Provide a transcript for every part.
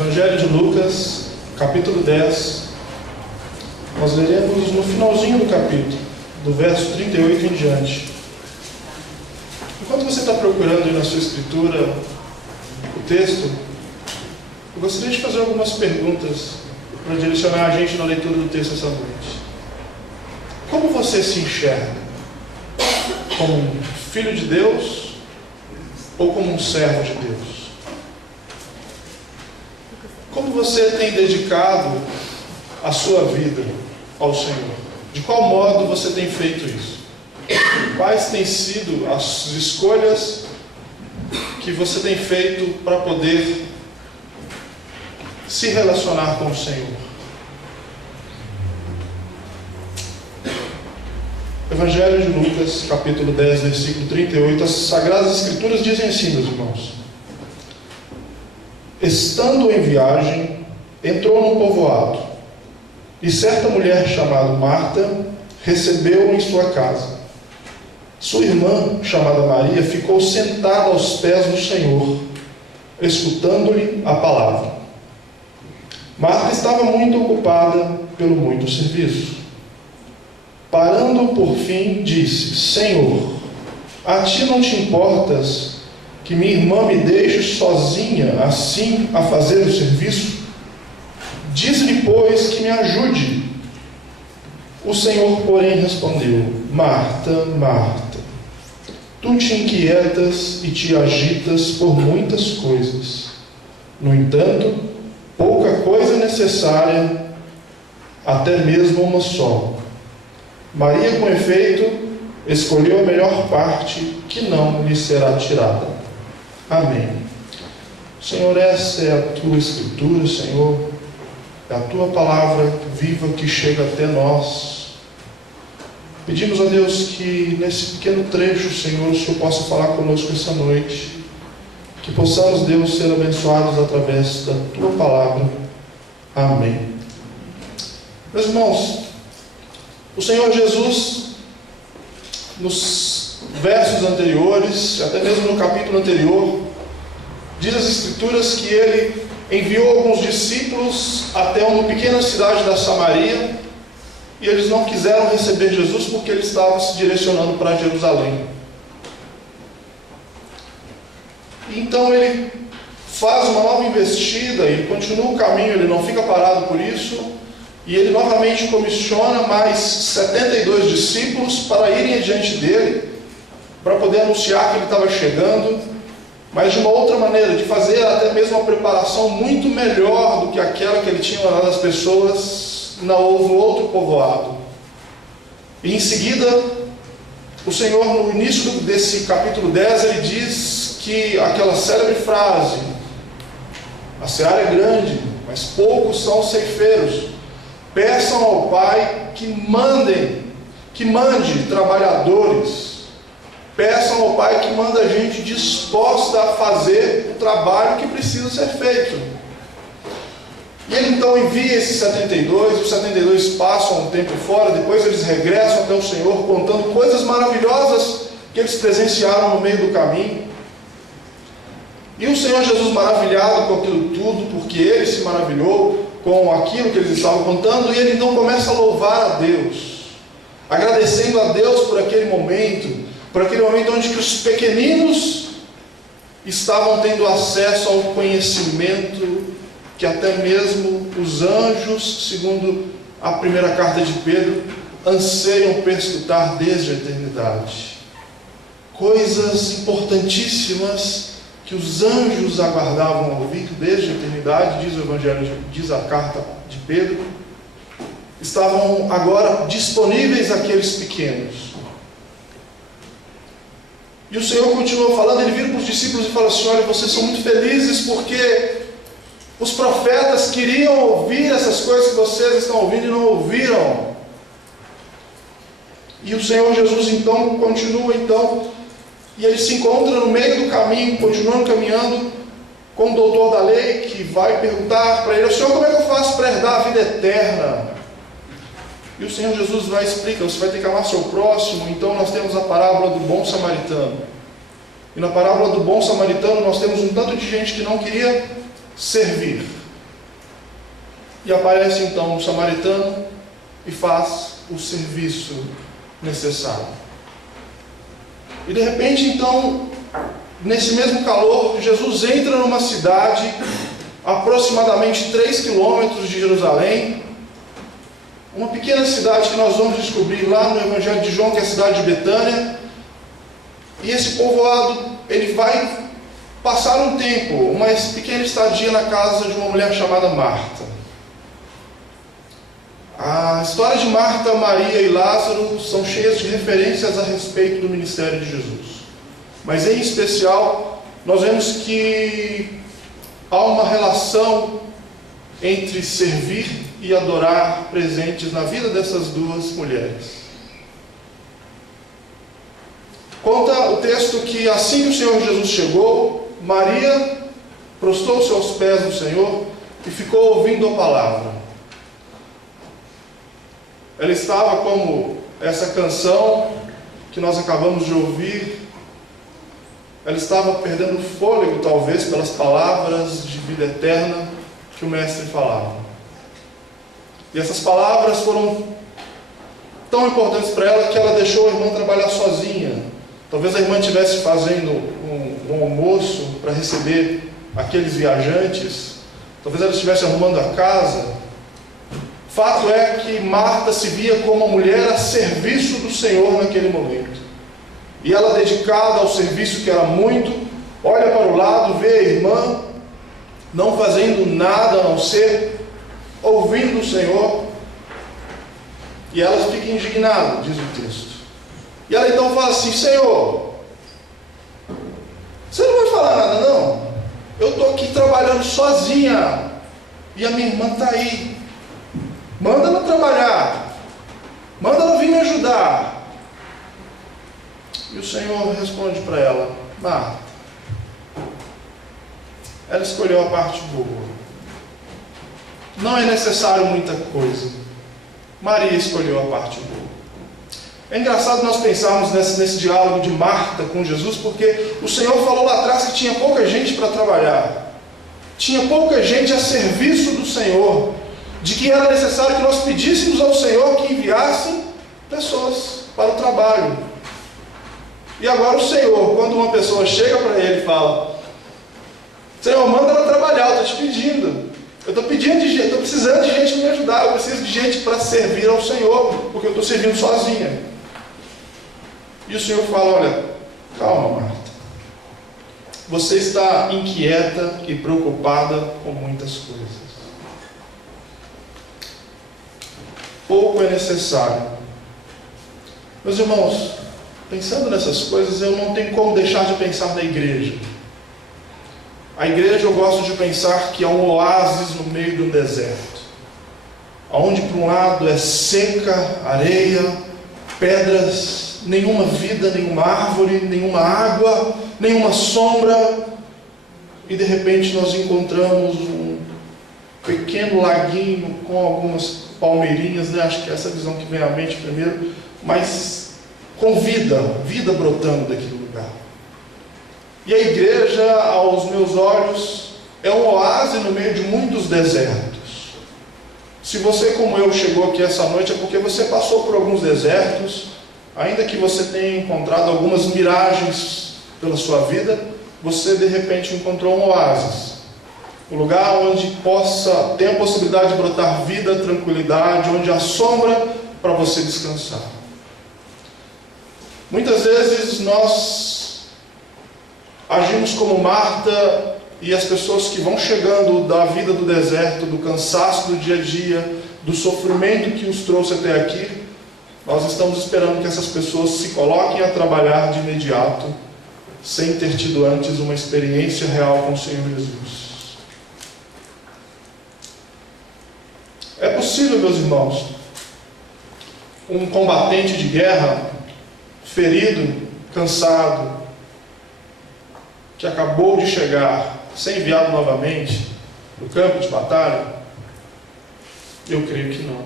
Evangelho de Lucas, capítulo 10. Nós leremos no finalzinho do capítulo, do verso 38 em diante. Enquanto você está procurando aí na sua escritura o texto, eu gostaria de fazer algumas perguntas para direcionar a gente na leitura do texto essa noite. Como você se enxerga? Como um filho de Deus ou como um servo de Deus? Como você tem dedicado a sua vida ao Senhor? De qual modo você tem feito isso? Quais têm sido as escolhas que você tem feito para poder se relacionar com o Senhor? Evangelho de Lucas, capítulo 10, versículo 38. As Sagradas Escrituras dizem assim, meus irmãos: estando em viagem, entrou num povoado, e certa mulher chamada Marta recebeu-o em sua casa. Sua irmã, chamada Maria, ficou sentada aos pés do Senhor, escutando-lhe a palavra. Marta estava muito ocupada pelo muito serviço. Parando por fim, disse: Senhor, a ti não te importas que minha irmã me deixe sozinha assim a fazer o serviço? Diz-lhe, pois, que me ajude. O Senhor, porém, respondeu: Marta, Marta, tu te inquietas e te agitas por muitas coisas. No entanto, pouca coisa é necessária, até mesmo uma só. Maria, com efeito, escolheu a melhor parte, que não lhe será tirada. Amém. Senhor, essa é a tua escritura, Senhor, é a tua palavra viva que chega até nós. Pedimos a Deus que nesse pequeno trecho, Senhor, o Senhor possa falar conosco essa noite, que possamos, Deus, ser abençoados através da tua palavra. Amém. Meus irmãos, o Senhor Jesus, nos versos anteriores, até mesmo no capítulo anterior, diz as Escrituras que Ele enviou alguns discípulos até uma pequena cidade da Samaria, e eles não quiseram receber Jesus porque Ele estava se direcionando para Jerusalém. Então Ele faz uma nova investida, Ele continua o caminho, Ele não fica parado por isso, e Ele novamente comissiona mais 72 discípulos para irem adiante dele, para poder anunciar que Ele estava chegando, mas de uma outra maneira, de fazer até mesmo uma preparação muito melhor do que aquela que Ele tinha mandado às pessoas no outro povoado. E em seguida, o Senhor, no início desse capítulo 10, Ele diz que aquela célebre frase: a seara é grande, mas poucos são os ceifeiros. Peçam ao Pai que mande trabalhadores. Peçam ao Pai que manda gente disposta a fazer o trabalho que precisa ser feito. E Ele então envia esses 72, os 72 passam um tempo fora, depois eles regressam até o Senhor, contando coisas maravilhosas que eles presenciaram no meio do caminho. E o Senhor Jesus, maravilhado com aquilo tudo, porque Ele se maravilhou com aquilo que eles estavam contando, e Ele então começa a louvar a Deus, agradecendo a Deus por aquele momento onde que os pequeninos estavam tendo acesso ao conhecimento que até mesmo os anjos, segundo a primeira carta de Pedro, anseiam perscrutar desde a eternidade. Coisas importantíssimas que os anjos aguardavam ouvir desde a eternidade, diz o Evangelho, diz a carta de Pedro, estavam agora disponíveis àqueles pequenos. E o Senhor continua falando, Ele vira para os discípulos e fala assim: olha, vocês são muito felizes porque os profetas queriam ouvir essas coisas que vocês estão ouvindo e não ouviram. E o Senhor Jesus então continua e ele se encontra no meio do caminho, continuando caminhando, com o doutor da lei, que vai perguntar para ele: Senhor, como é que eu faço para herdar a vida eterna? E o Senhor Jesus vai explicar: você vai ter que amar seu próximo. Então nós temos a parábola do bom samaritano. E na parábola do bom samaritano nós temos um tanto de gente que não queria servir. E aparece então um samaritano e faz o serviço necessário. E de repente então, nesse mesmo calor, Jesus entra numa cidade aproximadamente 3 quilômetros de Jerusalém, uma pequena cidade que nós vamos descobrir lá no Evangelho de João, que é a cidade de Betânia. E esse povoado, ele vai passar um tempo, uma pequena estadia na casa de uma mulher chamada Marta. A história de Marta, Maria e Lázaro são cheias de referências a respeito do ministério de Jesus. Mas em especial, nós vemos que há uma relação entre servir e adorar presentes na vida dessas duas mulheres. Conta o texto que assim que o Senhor Jesus chegou, Maria prostou-se aos pés do Senhor e ficou ouvindo a palavra. Ela estava como essa canção que nós acabamos de ouvir. Ela estava perdendo o fôlego, talvez, pelas palavras de vida eterna que o Mestre falava. E essas palavras foram tão importantes para ela que ela deixou a irmã trabalhar sozinha. Talvez a irmã estivesse fazendo um almoço para receber aqueles viajantes. Talvez ela estivesse arrumando a casa. Fato é que Marta se via como uma mulher a serviço do Senhor naquele momento. E ela, dedicada ao serviço que era muito, olha para o lado, vê a irmã não fazendo nada a não ser ouvindo o Senhor. E ela fica indignada, diz o texto. E ela então fala assim: Senhor, você não vai falar nada não? Eu estou aqui trabalhando sozinha e a minha irmã está aí. Manda ela trabalhar, manda ela vir me ajudar. E o Senhor responde para ela: Marta, ela escolheu a parte boa. Não é necessário muita coisa. Maria escolheu a parte boa. É engraçado nós pensarmos nesse diálogo de Marta com Jesus, porque o Senhor falou lá atrás que tinha pouca gente para trabalhar. Tinha pouca gente a serviço do Senhor. De que era necessário que nós pedíssemos ao Senhor que enviasse pessoas para o trabalho. E agora o Senhor, quando uma pessoa chega para ele e fala: Senhor, manda ela trabalhar, eu estou te pedindo. Eu estou pedindo de gente, estou precisando de gente para me ajudar. Eu preciso de gente para servir ao Senhor, porque eu estou servindo sozinha. E o Senhor fala: olha, calma, Marta. Você está inquieta e preocupada com muitas coisas. Pouco é necessário. Meus irmãos, pensando nessas coisas, eu não tenho como deixar de pensar na igreja. A igreja, eu gosto de pensar que é um oásis no meio de um deserto, onde por um lado é seca, areia, pedras, nenhuma vida, nenhuma árvore, nenhuma água, nenhuma sombra, e de repente nós encontramos um pequeno laguinho com algumas palmeirinhas, né? Acho que é essa visão que vem à mente primeiro, mas com vida brotando daquele lugar. E a igreja, aos meus olhos, é um oásis no meio de muitos desertos. Se você, como eu, chegou aqui essa noite, é porque você passou por alguns desertos, ainda que você tenha encontrado algumas miragens pela sua vida, você de repente encontrou um oásis. Um lugar onde tem a possibilidade de brotar vida, tranquilidade, onde há sombra para você descansar. Muitas vezes nós agimos como Marta e as pessoas que vão chegando da vida do deserto, do cansaço do dia a dia, do sofrimento que os trouxe até aqui, nós estamos esperando que essas pessoas se coloquem a trabalhar de imediato, sem ter tido antes uma experiência real com o Senhor Jesus. É possível, meus irmãos, um combatente de guerra, ferido, cansado, que acabou de chegar, ser enviado novamente no campo de batalha? Eu creio que não.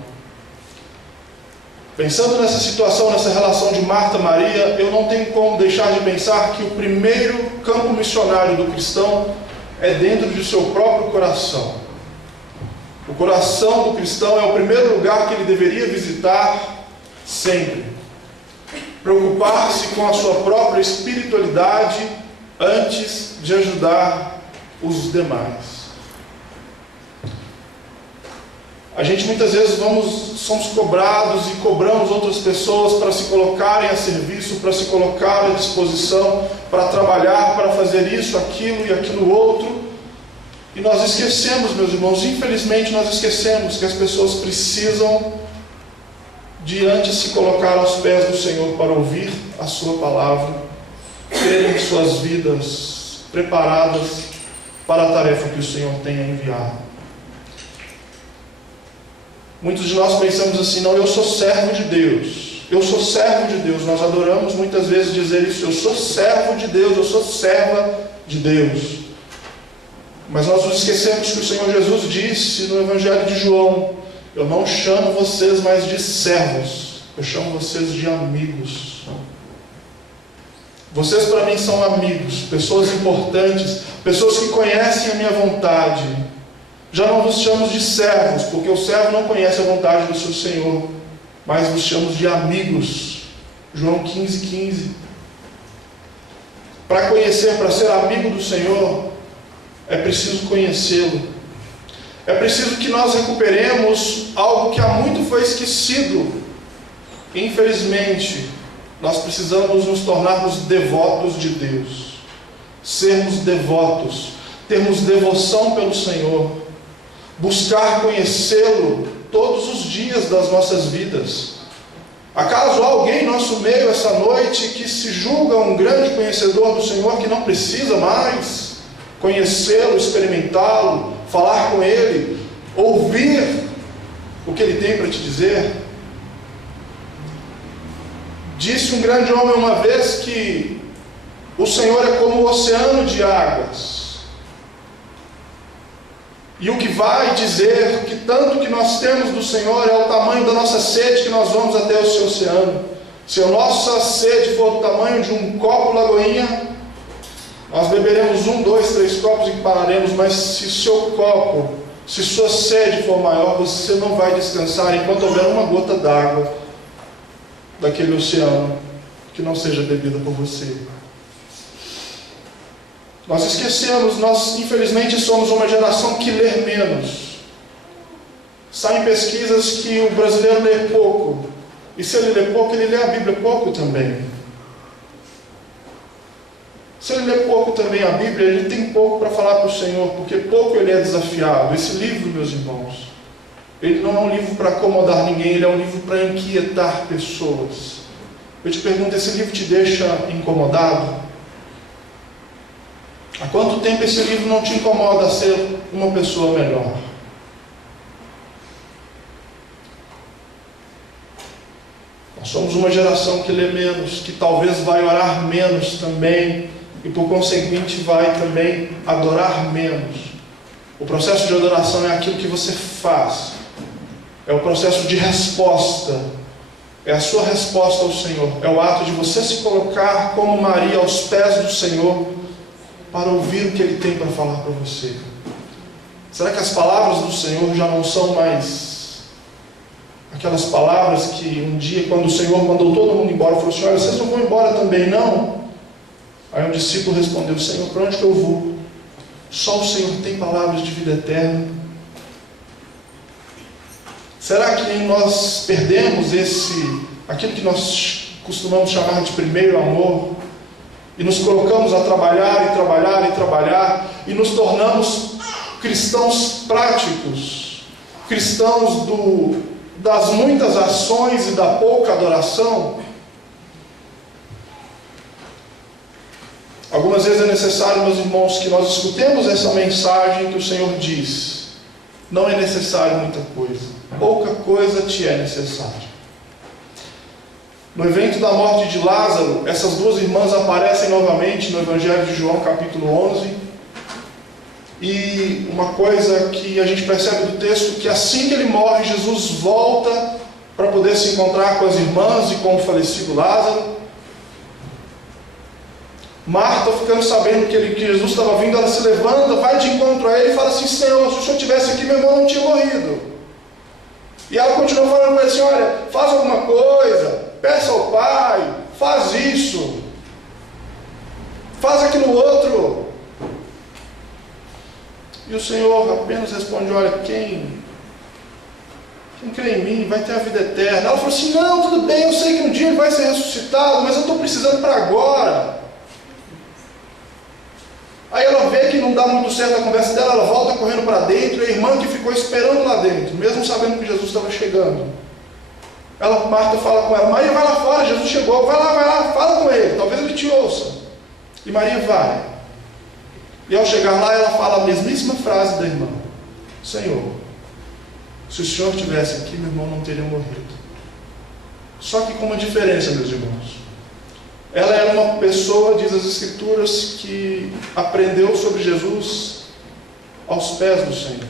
Pensando nessa situação, nessa relação de Marta e Maria, eu não tenho como deixar de pensar que o primeiro campo missionário do cristão é dentro de seu próprio coração. O O coração do cristão é o primeiro lugar que ele deveria visitar sempre. Preocupar-se com a sua própria espiritualidade antes de ajudar os demais. A gente muitas vezes somos cobrados e cobramos outras pessoas para se colocarem a serviço, para se colocar à disposição, para trabalhar, para fazer isso, aquilo e aquilo outro. E nós esquecemos, meus irmãos, infelizmente nós esquecemos que as pessoas precisam de antes se colocar aos pés do Senhor para ouvir a sua palavra, terem suas vidas preparadas para a tarefa que o Senhor tem a enviar. Muitos de nós pensamos assim: não, eu sou servo de Deus, eu sou servo de Deus. Nós adoramos muitas vezes dizer isso: eu sou servo de Deus, eu sou serva de Deus. Mas nós nos esquecemos que o Senhor Jesus disse no Evangelho de João: eu não chamo vocês mais de servos, eu chamo vocês de amigos. Vocês para mim são amigos, pessoas importantes, pessoas que conhecem a minha vontade. Já não vos chamamos de servos, porque o servo não conhece a vontade do seu Senhor, mas vos chamamos de amigos. João 15:15. Para conhecer, para ser amigo do Senhor, é preciso conhecê-lo. É preciso que nós recuperemos algo que há muito foi esquecido. Infelizmente, nós precisamos nos tornarmos devotos de Deus. Sermos devotos, termos devoção pelo Senhor. Buscar conhecê-lo todos os dias das nossas vidas. Acaso há alguém em nosso meio essa noite que se julga um grande conhecedor do Senhor, que não precisa mais conhecê-lo, experimentá-lo, falar com ele, ouvir o que ele tem para te dizer? Disse um grande homem uma vez que o Senhor é como o oceano de águas. E o que vai dizer que tanto que nós temos do Senhor é o tamanho da nossa sede, que nós vamos até o seu oceano. Se a nossa sede for do tamanho de um copo Lagoinha, nós beberemos 1, 2, 3 copos e pararemos. Mas se seu copo, se sua sede for maior, você não vai descansar enquanto houver uma gota d'água daquele oceano que não seja bebida por você. Nós esquecemos, nós infelizmente somos uma geração que lê menos. Saem pesquisas que o brasileiro lê pouco. E se ele lê pouco, ele lê a Bíblia pouco também. Se ele lê pouco também a Bíblia, ele tem pouco para falar para o Senhor, porque pouco ele é desafiado. Esse livro, meus irmãos, ele não é um livro para acomodar ninguém, ele é um livro para inquietar pessoas. Eu te pergunto, esse livro te deixa incomodado? Há quanto tempo esse livro não te incomoda a ser uma pessoa melhor? Nós somos uma geração que lê menos, que talvez vai orar menos também, e por conseguinte vai também adorar menos. O processo de adoração é aquilo que você faz, é o processo de resposta, é a sua resposta ao Senhor, é o ato de você se colocar como Maria aos pés do Senhor, para ouvir o que Ele tem para falar para você. Será que as palavras do Senhor já não são mais aquelas palavras que um dia, quando o Senhor mandou todo mundo embora, falou assim: olha, vocês não vão embora também não? Aí um discípulo respondeu: Senhor, para onde que eu vou? Só o Senhor tem palavras de vida eterna. Será que nós perdemos aquilo que nós costumamos chamar de primeiro amor, e nos colocamos a trabalhar e trabalhar e trabalhar, e nos tornamos cristãos práticos, cristãos das muitas ações e da pouca adoração? Algumas vezes é necessário, meus irmãos, que nós escutemos essa mensagem que o Senhor diz: não é necessário muita coisa, pouca coisa te é necessária. No evento da morte de Lázaro, essas duas irmãs aparecem novamente no Evangelho de João, capítulo 11. E uma coisa que a gente percebe do texto, que assim que ele morre, Jesus volta para poder se encontrar com as irmãs e com o falecido Lázaro. Marta, ficando sabendo que Jesus estava vindo, ela se levanta, vai de encontro a ele e fala assim: Senhor, se o Senhor estivesse aqui, meu irmão não tinha morrido. E ela continua falando para ele assim: olha, faz alguma coisa, peça ao Pai, faz isso, faz aquilo outro. E o Senhor apenas responde: olha, quem crê em mim vai ter a vida eterna. Ela falou assim: não, tudo bem, eu sei que um dia ele vai ser ressuscitado, mas eu estou precisando para agora. Aí ela vê que não dá muito certo a conversa dela, ela volta correndo para dentro, e a irmã que ficou esperando lá dentro, mesmo sabendo que Jesus estava chegando. Marta fala com ela: Maria, vai lá fora, Jesus chegou, vai lá, fala com ele, talvez ele te ouça. E Maria vai. E ao chegar lá, ela fala a mesmíssima frase da irmã: Senhor, se o Senhor estivesse aqui, meu irmão não teria morrido. Só que com uma diferença, meus irmãos. Ela era uma pessoa, diz as Escrituras, que aprendeu sobre Jesus aos pés do Senhor.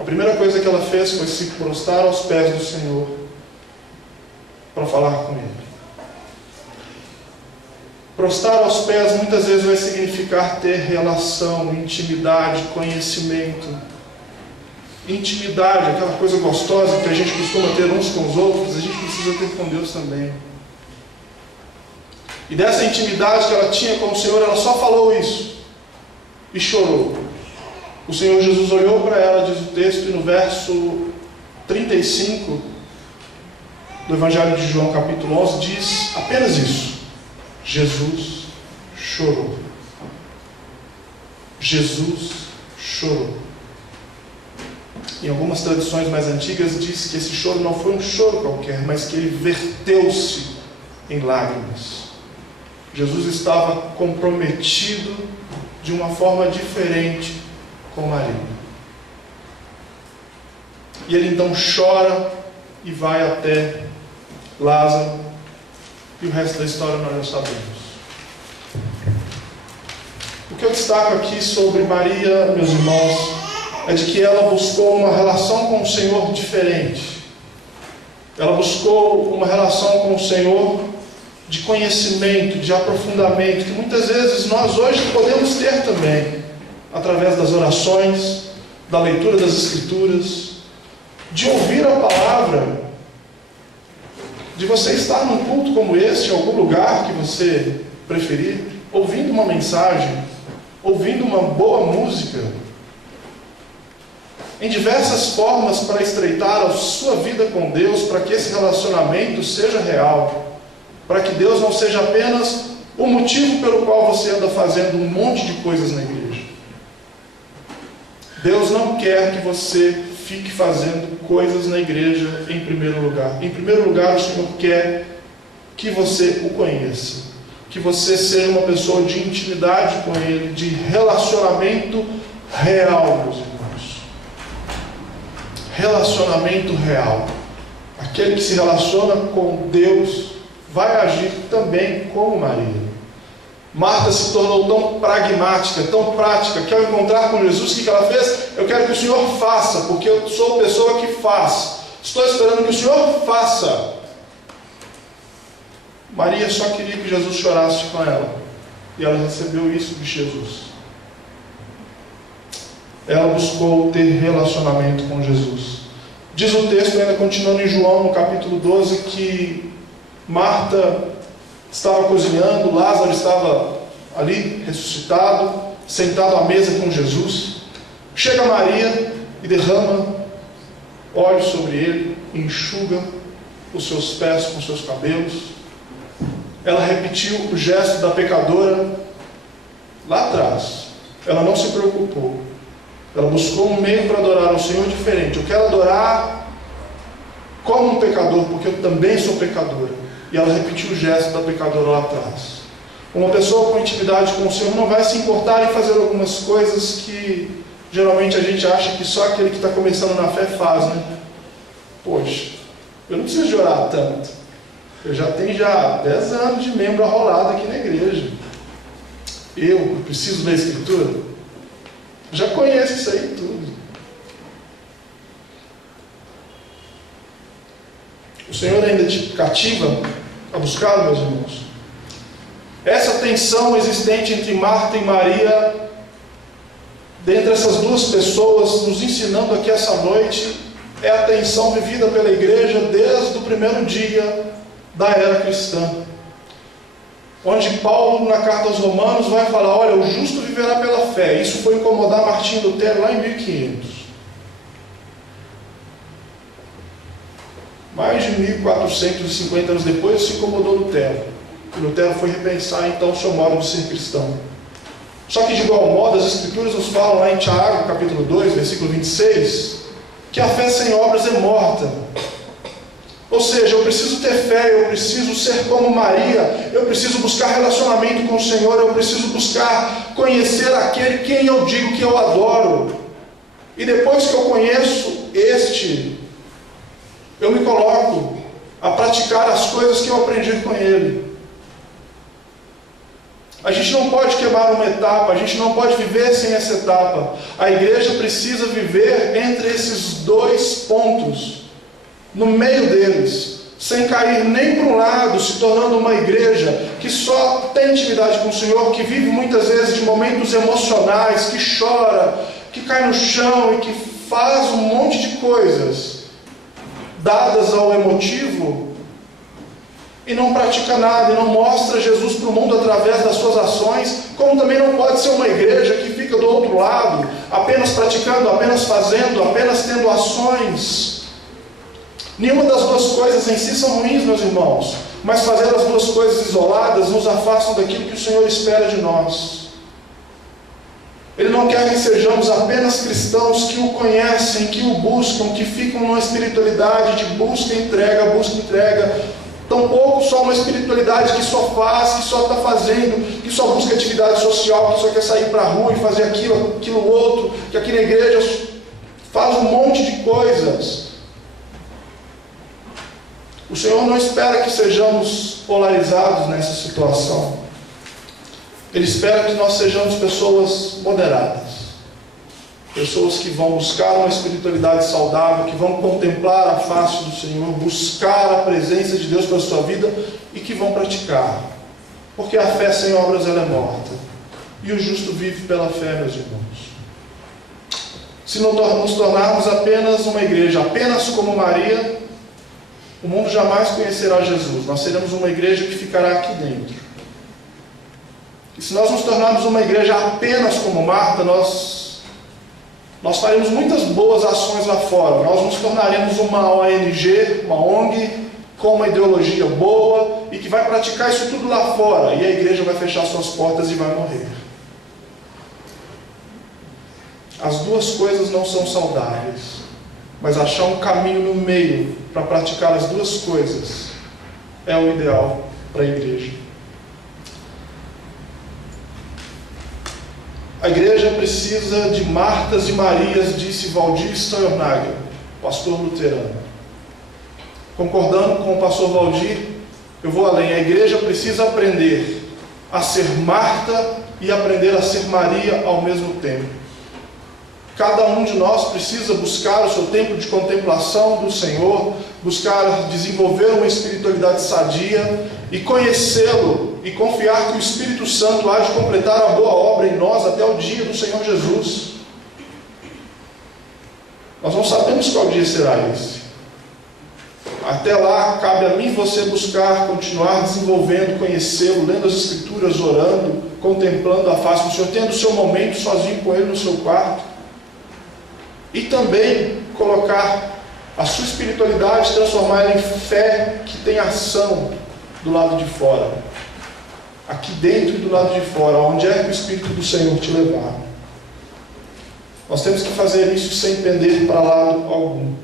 A primeira coisa que ela fez foi se prostrar aos pés do Senhor para falar com Ele. Prostrar aos pés muitas vezes vai significar ter relação, intimidade, conhecimento. Intimidade, aquela coisa gostosa que a gente costuma ter uns com os outros, a gente precisa ter com Deus também. E dessa intimidade que ela tinha com o Senhor, ela só falou isso e chorou. O Senhor Jesus olhou para ela, diz o texto, e no verso 35 do Evangelho de João, capítulo 11, diz apenas isso: Jesus chorou. Jesus chorou. Em algumas tradições mais antigas diz que esse choro não foi um choro qualquer, mas que ele verteu-se em lágrimas. Jesus estava comprometido de uma forma diferente com Maria. E ele então chora e vai até Lázaro, e o resto da história nós já sabemos. O que eu destaco aqui sobre Maria, meus irmãos, é de que ela buscou uma relação com o Senhor diferente. Ela buscou uma relação com o Senhor de conhecimento, de aprofundamento, que muitas vezes nós hoje podemos ter também, através das orações, da leitura das Escrituras, de ouvir a palavra, de você estar num culto como este, em algum lugar que você preferir, ouvindo uma mensagem, ouvindo uma boa música, em diversas formas para estreitar a sua vida com Deus, para que esse relacionamento seja real, para que Deus não seja apenas o motivo pelo qual você anda fazendo um monte de coisas na igreja. Deus não quer que você fique fazendo coisas na igreja em primeiro lugar. Em primeiro lugar, o Senhor quer que você o conheça, que você seja uma pessoa de intimidade com Ele, de relacionamento real, meus irmãos. Relacionamento real. Aquele que se relaciona com Deus vai agir também como Maria. Marta se tornou tão pragmática, tão prática, que ao encontrar com Jesus, o que ela fez? Eu quero que o Senhor faça, porque eu sou pessoa que faz. Estou esperando que o Senhor faça. Maria só queria que Jesus chorasse com ela, e ela recebeu isso de Jesus. Ela buscou ter relacionamento com Jesus. Diz o texto, ainda continuando em João, no capítulo 12, que Marta estava cozinhando, Lázaro estava ali, ressuscitado, sentado à mesa com Jesus. Chega Maria e derrama óleo sobre ele, enxuga os seus pés com seus cabelos. Ela repetiu o gesto da pecadora lá atrás. Ela não se preocupou. Ela buscou um meio para adorar ao Senhor diferente. Eu quero adorar como um pecador, porque eu também sou pecadora. E ela repetiu o gesto da pecadora lá atrás. Uma pessoa com intimidade com o Senhor não vai se importar em fazer algumas coisas que geralmente a gente acha que só aquele que está começando na fé faz, né? Poxa, eu não preciso de orar tanto. Eu já tenho 10 anos de membro arrolado aqui na igreja. Eu preciso ler a Escritura? Eu já conheço isso aí tudo. O Senhor ainda te cativa a buscá-lo, meus irmãos. Essa tensão existente entre Marta e Maria, dentre essas duas pessoas, nos ensinando aqui essa noite, é a tensão vivida pela igreja desde o primeiro dia da era cristã. Onde Paulo, na carta aos Romanos, vai falar: olha, o justo viverá pela fé. Isso foi incomodar Martinho Lutero lá em 1500. Mais de 1450 anos depois, se incomodou Lutero. E Lutero foi repensar então o seu modo de ser cristão. Só que de igual modo, as Escrituras nos falam lá em Tiago, capítulo 2, versículo 26, que a fé sem obras é morta. Ou seja, eu preciso ter fé, eu preciso ser como Maria, eu preciso buscar relacionamento com o Senhor, eu preciso buscar conhecer aquele quem eu digo que eu adoro. E depois que eu conheço eu me coloco a praticar as coisas que eu aprendi com ele. A gente não pode queimar uma etapa, a gente não pode viver sem essa etapa. A igreja precisa viver entre esses dois pontos, no meio deles, sem cair nem para um lado, se tornando uma igreja que só tem intimidade com o Senhor, que vive muitas vezes de momentos emocionais, que chora, que cai no chão e que faz um monte de coisas dadas ao emotivo, e não pratica nada, e não mostra Jesus para o mundo através das suas ações, como também não pode ser uma igreja que fica do outro lado, apenas praticando, apenas fazendo, apenas tendo ações. Nenhuma das duas coisas em si são ruins, meus irmãos, mas fazer as duas coisas isoladas nos afastam daquilo que o Senhor espera de nós. Ele não quer que sejamos apenas cristãos que o conhecem, que o buscam, que ficam numa espiritualidade de busca e entrega, tampouco só uma espiritualidade que só faz, que só está fazendo, que só busca atividade social, que só quer sair para a rua e fazer aquilo outro, que aqui na igreja faz um monte de coisas. O Senhor não espera que sejamos polarizados nessa situação. Ele espera que nós sejamos pessoas moderadas, pessoas que vão buscar uma espiritualidade saudável, que vão contemplar a face do Senhor, buscar a presença de Deus para a sua vida e que vão praticar. Porque a fé sem obras ela é morta. E o justo vive pela fé, meus irmãos. Se não nos tornarmos apenas uma igreja, apenas como Maria, o mundo jamais conhecerá Jesus. Nós seremos uma igreja que ficará aqui dentro. E se nós nos tornarmos uma igreja apenas como Marta, nós faremos muitas boas ações lá fora. Nós nos tornaremos uma ONG, uma ONG, com uma ideologia boa e que vai praticar isso tudo lá fora. E a igreja vai fechar suas portas e vai morrer. As duas coisas não são saudáveis. Mas achar um caminho no meio para praticar as duas coisas é o ideal para a igreja. A igreja precisa de Martas e Marias, disse Valdir Steuernagel, pastor luterano. Concordando com o pastor Valdir, eu vou além. A igreja precisa aprender a ser Marta e aprender a ser Maria ao mesmo tempo. Cada um de nós precisa buscar o seu tempo de contemplação do Senhor, buscar desenvolver uma espiritualidade sadia e conhecê-lo e confiar que o Espírito Santo há de completar a boa obra em nós até o dia do Senhor Jesus. Nós não sabemos qual dia será esse. Até lá, cabe a mim e você buscar, continuar desenvolvendo, conhecê-lo, lendo as Escrituras, orando, contemplando a face do Senhor, tendo o seu momento sozinho com Ele no seu quarto. E também colocar a sua espiritualidade, transformar ela em fé que tem ação do lado de fora. Aqui dentro e do lado de fora, onde é que o Espírito do Senhor te levar. Nós temos que fazer isso sem pender para lado algum.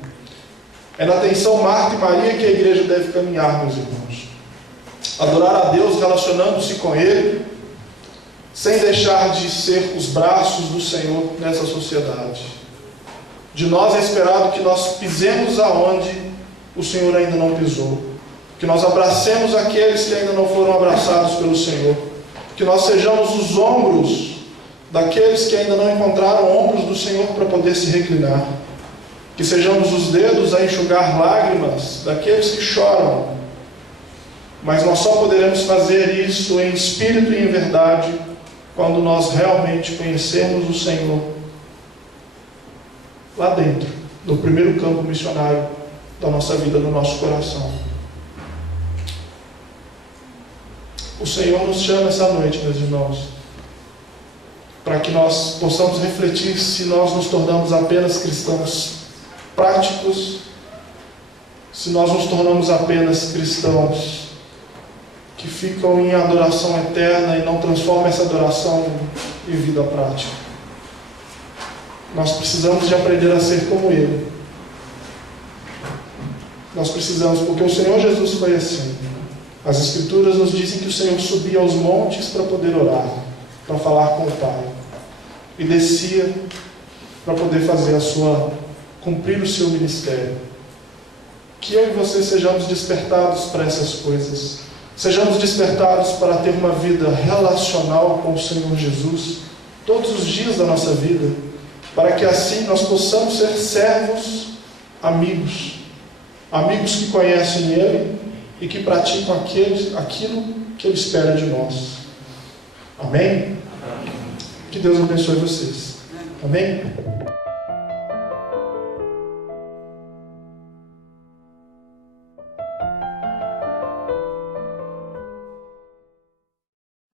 É na atenção Marta e Maria que a igreja deve caminhar, meus irmãos. Adorar a Deus relacionando-se com Ele, sem deixar de ser os braços do Senhor nessa sociedade. De nós é esperado que nós pisemos aonde o Senhor ainda não pisou. Que nós abracemos aqueles que ainda não foram abraçados pelo Senhor. Que nós sejamos os ombros daqueles que ainda não encontraram ombros do Senhor para poder se reclinar. Que sejamos os dedos a enxugar lágrimas daqueles que choram. Mas nós só poderemos fazer isso em espírito e em verdade quando nós realmente conhecermos o Senhor lá dentro, no primeiro campo missionário da nossa vida, no nosso coração. O Senhor nos chama essa noite, meus irmãos, para que nós possamos refletir se nós nos tornamos apenas cristãos práticos, se nós nos tornamos apenas cristãos que ficam em adoração eterna e não transformam essa adoração em vida prática. Nós precisamos de aprender a ser como Ele. Nós precisamos, porque o Senhor Jesus foi assim. As Escrituras nos dizem que o Senhor subia aos montes para poder orar, para falar com o Pai, e descia para poder cumprir o seu ministério. Que eu e você sejamos despertados para essas coisas. Sejamos despertados para ter uma vida relacional com o Senhor Jesus todos os dias da nossa vida, para que assim nós possamos ser servos, amigos que conhecem Ele e que praticam aquilo que Ele espera de nós. Amém? Que Deus abençoe vocês. Amém?